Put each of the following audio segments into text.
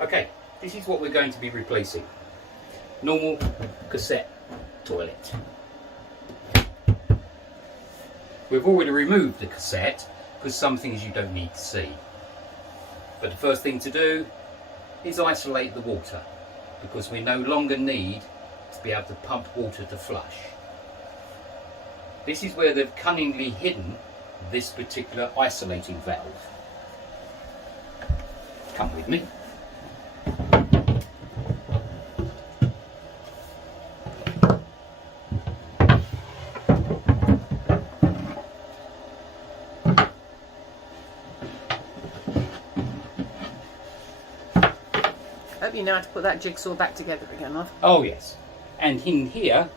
Okay, this is what we're going to be replacing. Normal cassette toilet. We've already removed the cassette because some things you don't need to see. But the first thing to do is isolate the water, because we no longer need to be able to pump water to flush. This is where they've cunningly hidden this particular isolating valve. Come with me. Hope you know how to put that jigsaw back together again, love. Oh yes, and in here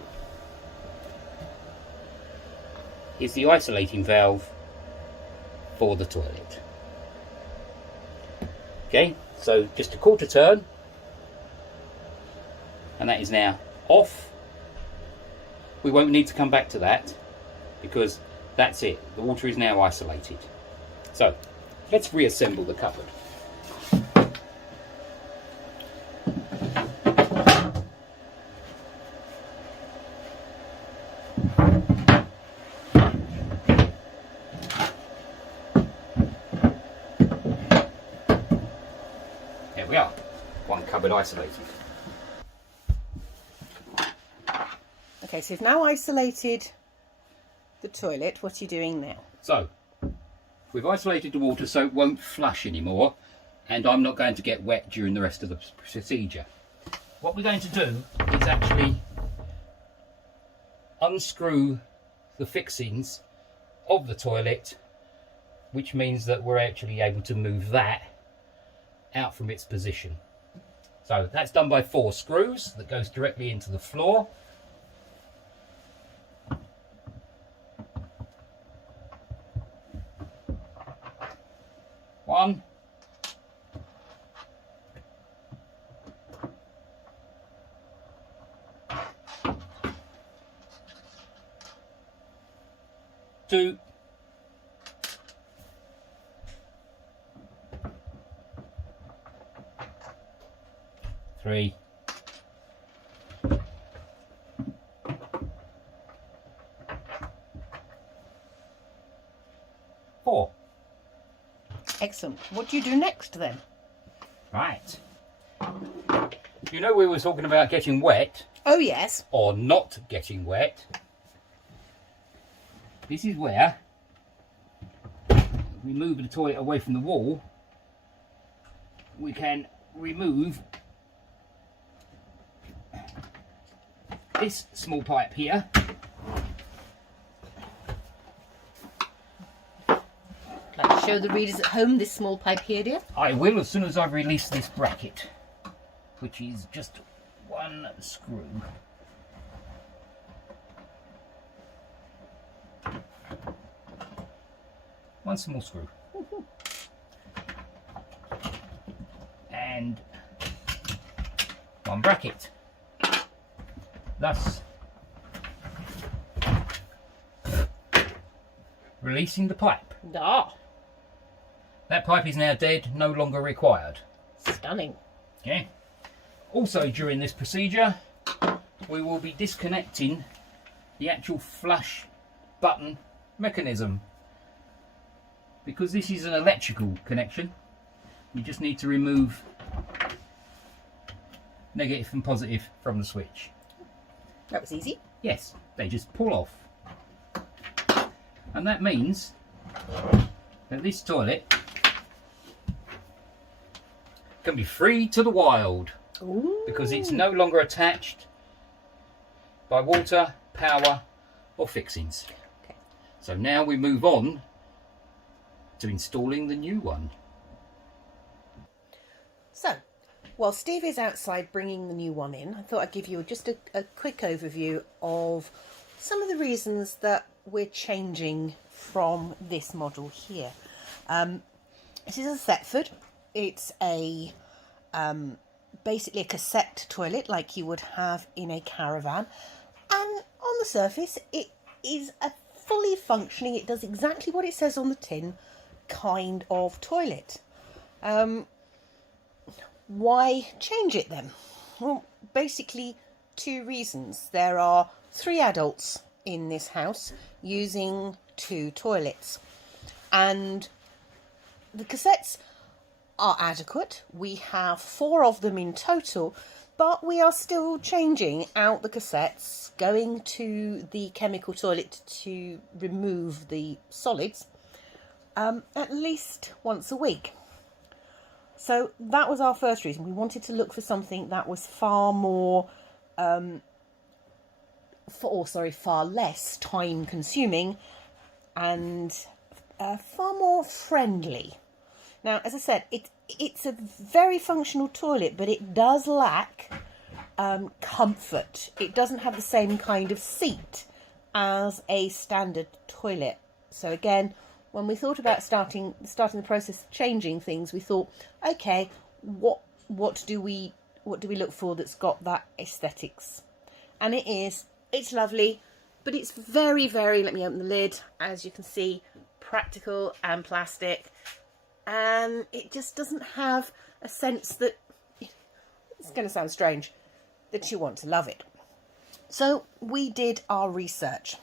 is the isolating valve for the toilet. Okay, so just a quarter turn, and that is now off. We won't need to come back to that because that's it. The water is now isolated. So let's reassemble the cupboard. There we are, one cupboard isolated. Okay, so you've now isolated the toilet. What are you doing now? So, we've isolated the water so it won't flush anymore, and I'm not going to get wet during the rest of the procedure. What we're going to do is actually unscrew the fixings of the toilet, which means that we're actually able to move that out from its position. So that's done by 4 screws that goes directly into the floor. One. Two. 3. 4. Excellent. What do you do next then? Right. You know we were talking about getting wet. Oh yes. Or not getting wet. This is where we move the toilet away from the wall. We can remove this small pipe here. Like to show the readers at home this small pipe here, dear? I will as soon as I've released this bracket, which is just 1 screw. One small screw. And 1 bracket. Thus releasing the pipe. Ah, That pipe is now dead, no longer required. stunning. Okay. Also during this procedure we will be disconnecting the actual flush button mechanism, because this is an electrical connection. You just need to remove negative and positive from the switch. That was easy. Yes, they just pull off. And that means that this toilet can be free to the wild. Ooh. Because it's no longer attached by water, power or fixings. Okay. So now we move on to installing the new one. So, while Steve is outside bringing the new one in, I thought I'd give you just a quick overview of some of the reasons that we're changing from this model here. This is a Thetford. It's a basically a cassette toilet like you would have in a caravan, and on the surface it is a fully functioning, it does exactly what it says on the tin, kind of toilet. Why change it then? Well, basically 2 reasons. There are 3 adults in this house using 2 toilets, and the cassettes are adequate. We have 4 of them in total, but we are still changing out the cassettes, going to the chemical toilet to remove the solids at least once a week. So that was our first reason. We wanted to look for something that was far less time consuming and far more friendly. Now, as I said, it's a very functional toilet, but it does lack comfort. It doesn't have the same kind of seat as a standard toilet. So again, when we thought about starting the process of changing things, we thought, okay, what do we look for that's got that aesthetics? And it's lovely, but it's very, very, let me open the lid, as you can see, practical and plastic. And it just doesn't have a sense that, it's going to sound strange, that you want to love it. So we did our research,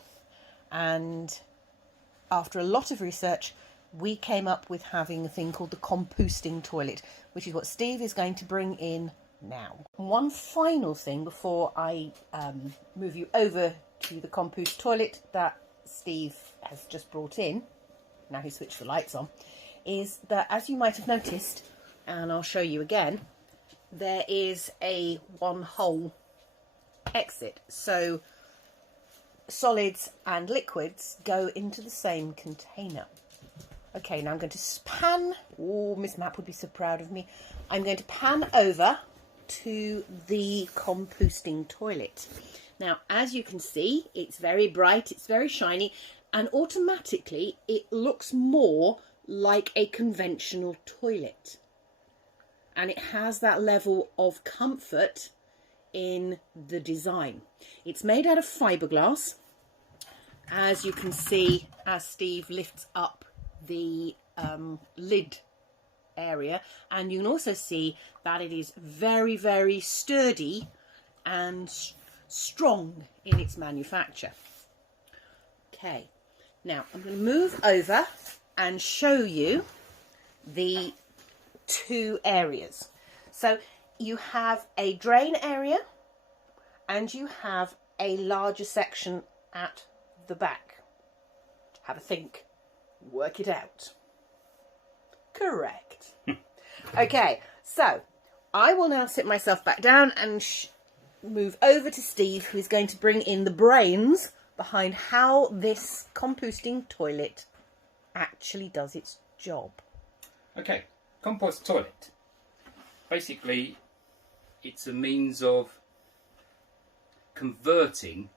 and after a lot of research, we came up with having a thing called the composting toilet, which is what Steve is going to bring in now. One final thing before I move you over to the Compoost toilet that Steve has just brought in, now he's switched the lights on, is that, as you might have noticed, and I'll show you again, there is a 1-hole exit. So solids and liquids go into the same container. Okay, now I'm going to pan. Oh, Miss Mapp would be so proud of me. I'm going to pan over to the composting toilet. Now, as you can see, it's very bright, it's very shiny, and automatically it looks more like a conventional toilet. And it has that level of comfort in the design. It's made out of fiberglass, as you can see as Steve lifts up the lid area, and you can also see that it is very, very sturdy and strong in its manufacture. Okay, now I'm going to move over and show you the 2 areas. So you have a drain area and you have a larger section at the back. Have a think, work it out. Correct. Okay, so I will now sit myself back down and move over to Steve, who is going to bring in the brains behind how this composting toilet actually does its job. Okay, compost toilet. Basically, it's a means of converting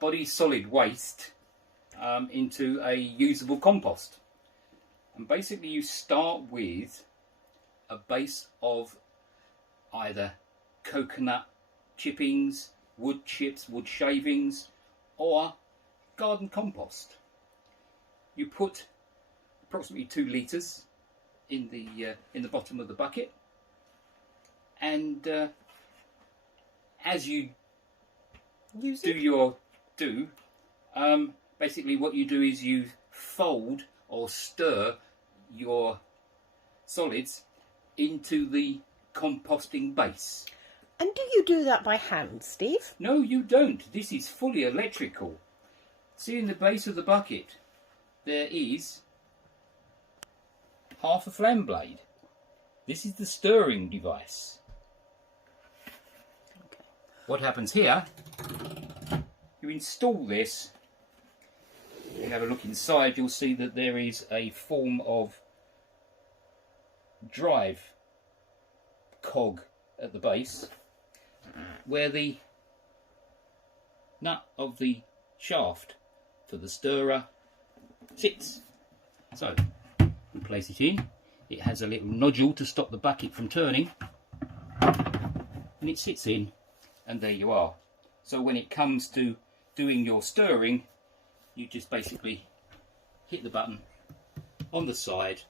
body solid waste into a usable compost. And basically you start with a base of either coconut chippings, wood chips, wood shavings, or garden compost. You put approximately 2 litres in the bottom of the bucket, and as you basically what you do is you fold or stir your solids into the composting base. And do you do that by hand, Steve? No, you don't. This is fully electrical. See, in the base of the bucket there is half a flame blade. This is the stirring device. Okay. What happens here, you install this. If you have a look inside, you'll see that there is a form of drive cog at the base where the nut of the shaft for the stirrer sits. So we place it in. It has a little nodule to stop the bucket from turning, and it sits in, and there you are. So when it comes to doing your stirring, you just basically hit the button on the side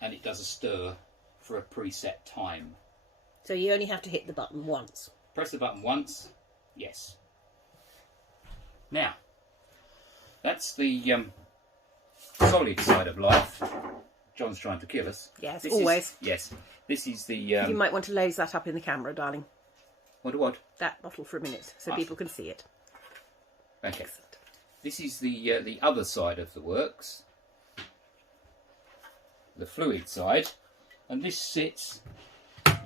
and it does a stir for a preset time. So you only have to hit the button once. Press the button once, yes. Now, that's the solid side of life. John's trying to kill us. Yes, always. Yes, this is the... You might want to laze that up in the camera, darling. What? That bottle for a minute, so people can see it. Okay. This is the other side of the works. The fluid side. And this sits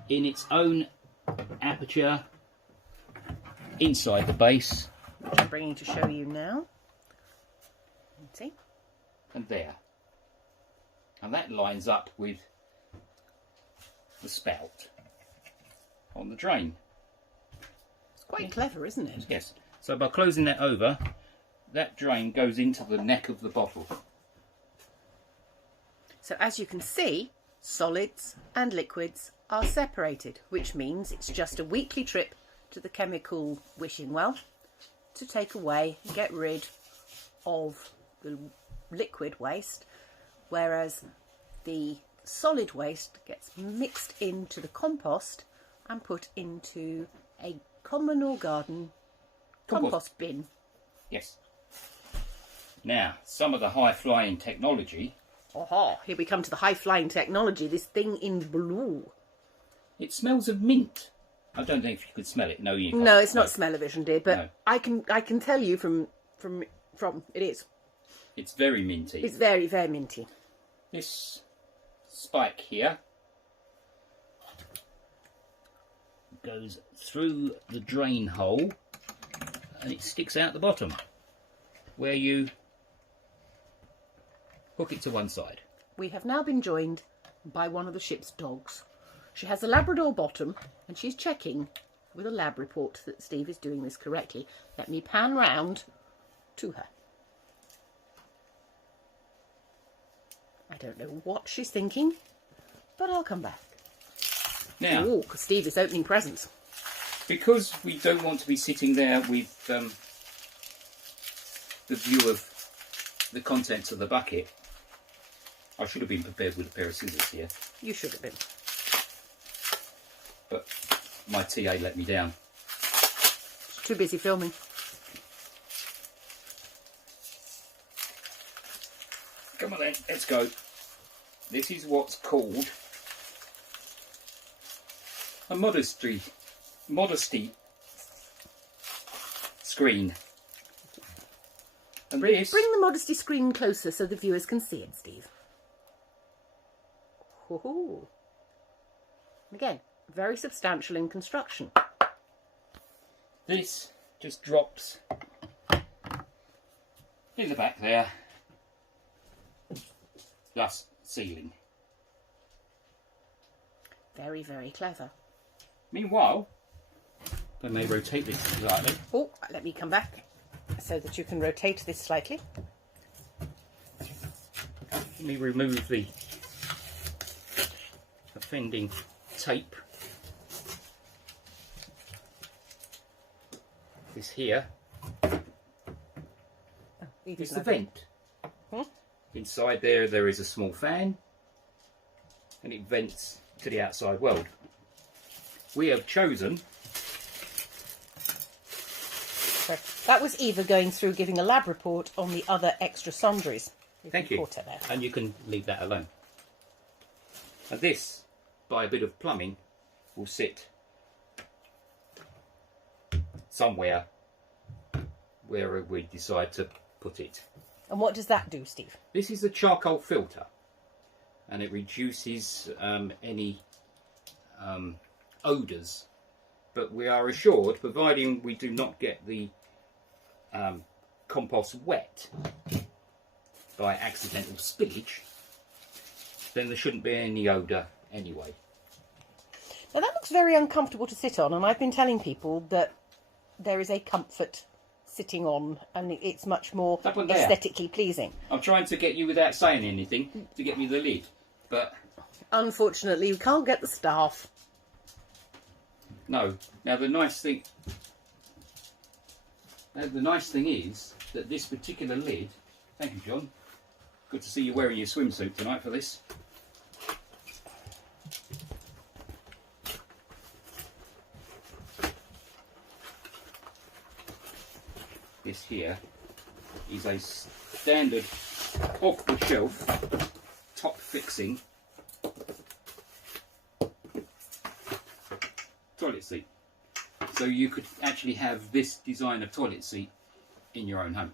in its own aperture inside the base. Which I'm bringing to show you now. See? And there. And that lines up with the spout on the drain. It's quite clever, isn't it? Yes. So by closing that over, that drain goes into the neck of the bottle. So as you can see, solids and liquids are separated, which means it's just a weekly trip to the chemical wishing well to take away and get rid of the liquid waste, whereas the solid waste gets mixed into the compost and put into a common or garden compost bin. Yes. Now, some of the high-flying technology. Aha, here we come to the high-flying technology, this thing in blue. It smells of mint. I don't know if you could smell it. No, you can't. No, it's not smell-o-vision, dear, but No. I can tell you from it is. It's very minty. It's very, very minty. This spike here goes through the drain hole and it sticks out the bottom where you hook it to one side. We have now been joined by one of the ship's dogs. She has a Labrador bottom and she's checking with a lab report that Steve is doing this correctly. Let me pan round to her. I don't know what she's thinking, but I'll come back. Now, Oh, because Steve is opening presents. because we don't want to be sitting there with the view of the contents of the bucket, I should have been prepared with a pair of scissors here, You should have been. but my TA let me down. She's too busy filming. Come on then, let's go. This is what's called a modesty screen. And Bring this, the modesty screen closer so the viewers can see it, Steve. Ooh. Again, very substantial in construction. this just drops in the back there, thus sealing. Very, very clever. Meanwhile, I may rotate this slightly. Oh, let me come back so that you can rotate this slightly. Let me remove the offending tape. This here is the vent. Inside there is a small fan and it vents to the outside world. We have chosen... So that was Eva going through giving a lab report on the other extra sundries. Thank you. Caught her there. And you can leave that alone. And this, by a bit of plumbing, will sit somewhere where we decide to put it. And what does that do, Steve? This is a charcoal filter, and it reduces any odours. But we are assured, providing we do not get the compost wet by accidental spillage, then there shouldn't be any odour anyway. Now that looks very uncomfortable to sit on, and I've been telling people that there is a comfort sitting on, and it's much more That one there. aesthetically pleasing. I'm trying to get you without saying anything to get me the lid, but Unfortunately, we can't get the staff. no. Now the nice thing is that this particular lid. Thank you, John. Good to see you wearing your swimsuit tonight for this. this here is a standard off-the-shelf top fixing toilet seat. So you could actually have this design of toilet seat in your own home.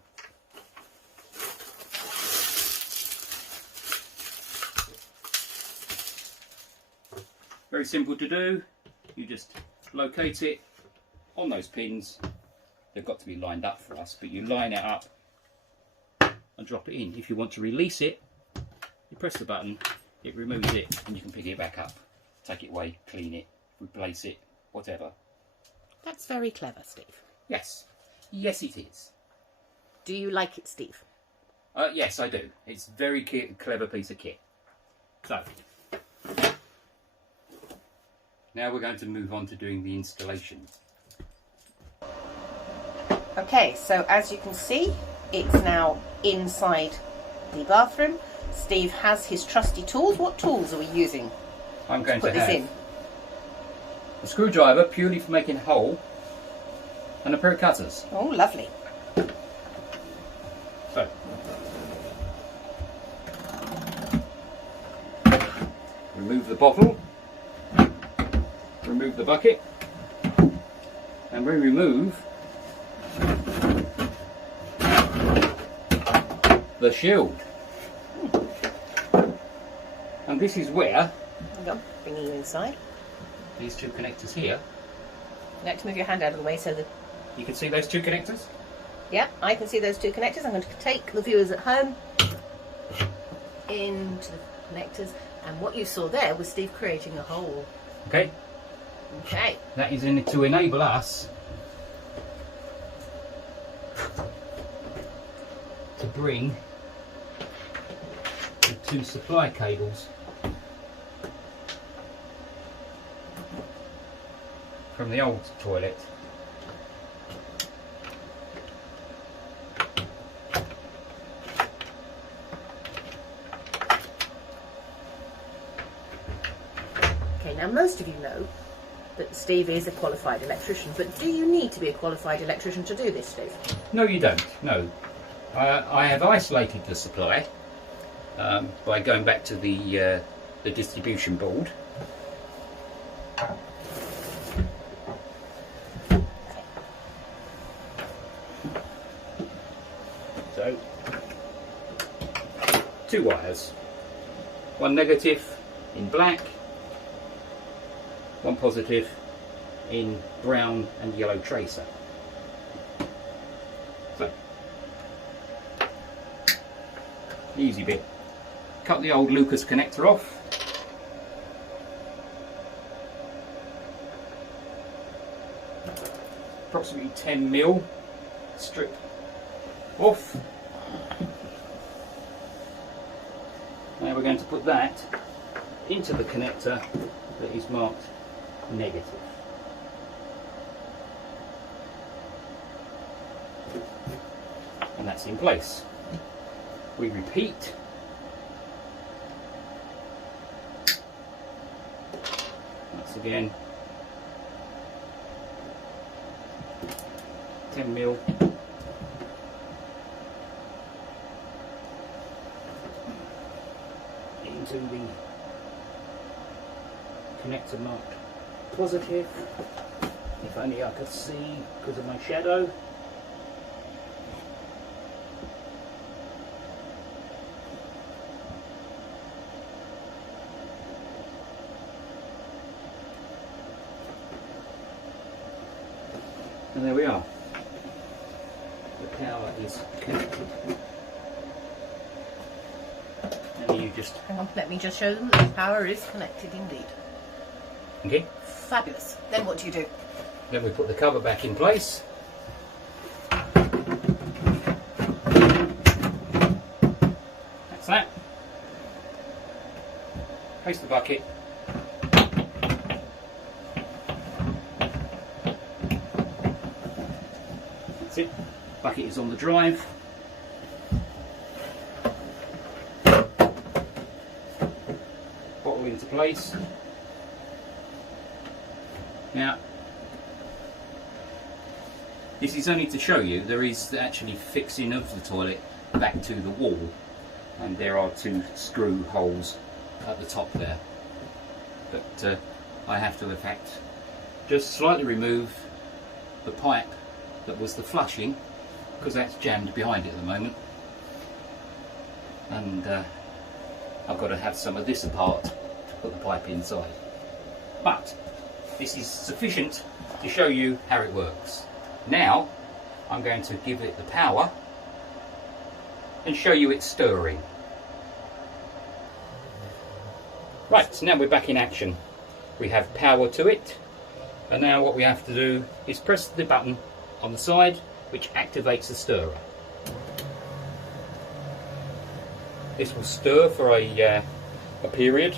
Very simple to do. You just locate it on those pins. They've got to be lined up for us, but you line it up and drop it in. If you want to release it, you press the button, it removes it, and you can pick it back up, take it away, clean it, replace it, whatever. That's very clever, Steve. Yes. Yes, it is. Do you like it, Steve? Yes, I do. It's a very clever piece of kit. So, now we're going to move on to doing the installation. Okay, so as you can see, it's now inside the bathroom. Steve has his trusty tools. What tools are we using? I'm going to put this have in? a screwdriver purely for making a hole and a pair of cutters. Oh, lovely. So, remove the bottle, remove the bucket, and we remove the shield. And this is where Hang on, bringing you inside. these two connectors here, You have to move your hand out of the way so that... you can see those two connectors? Yeah, I can see those two connectors. I'm going to take the viewers at home into the connectors. And what you saw there was Steve creating a hole. Okay, Okay. that is in to enable us to bring the two supply cables from the old toilet Okay, now most of you know that Steve is a qualified electrician, but do you need to be a qualified electrician to do this, Steve? No, you don't. No. I have isolated the supply by going back to the distribution board. So, two wires. One negative in black, one positive in brown and yellow tracer. So, easy bit. Cut the old Lucas connector off. Approximately 10mm strip off. Now we're going to put that into the connector that is marked negative. And that's in place. We repeat. Once again, 10mm. Into the connector marked positive. If only I could see because of my shadow. And there we are. The power is connected. And you just... Hang on, let me just show them that the power is connected indeed. Okay. Fabulous. Then what do you do? Then we put the cover back in place. That's that. Place the bucket. That's it. Bucket is on the drive. Bottle into place. Now, This is only to show you there is actually fixing of the toilet back to the wall, and there are 2 screw holes at the top there. But I have to in fact just slightly remove the pipe that was the flushing, because that's jammed behind it at the moment, and I've got to have some of this apart to put the pipe inside. But this is sufficient to show you how it works. Now I'm going to give it the power and show you it stirring. Right, so now we're back in action. We have power to it, and now what we have to do is press the button on the side which activates the stirrer. This will stir for a period.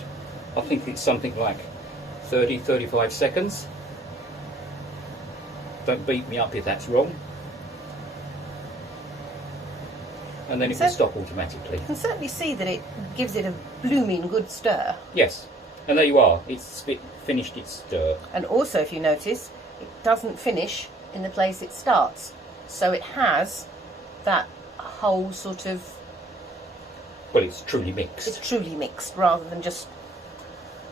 I think it's something like 30-35 seconds. Don't beat me up if that's wrong. And then it will stop automatically. You can certainly see that it gives it a blooming good stir. Yes, and there you are. It's finished its stir. And also, if you notice, it doesn't finish in the place it starts. So it has that whole sort of... Well, it's truly mixed. It's truly mixed, rather than just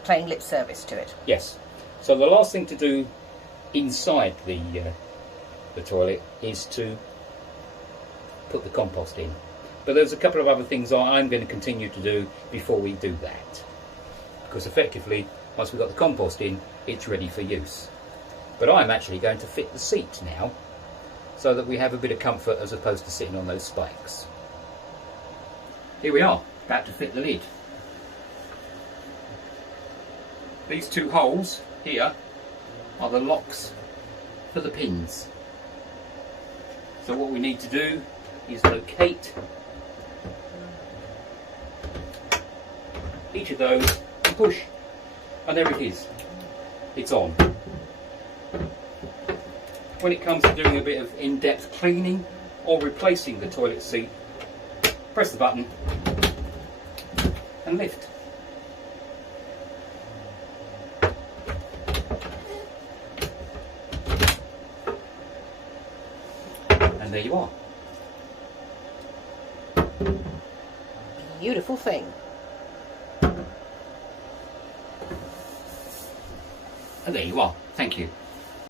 playing lip service to it. Yes. So the last thing to do inside the toilet is to put the compost in. But there's a couple of other things I'm going to continue to do before we do that. Because effectively, once we've got the compost in, it's ready for use. But I'm actually going to fit the seat now, so that we have a bit of comfort as opposed to sitting on those spikes. Here we are, about to fit the lid. These 2 holes here are the locks for the pins. So what we need to do is locate each of those and push, and there it is. It's on. When it comes to doing a bit of in-depth cleaning or replacing the toilet seat, press the button and lift. And there you are. Beautiful thing. And there you are. Thank you.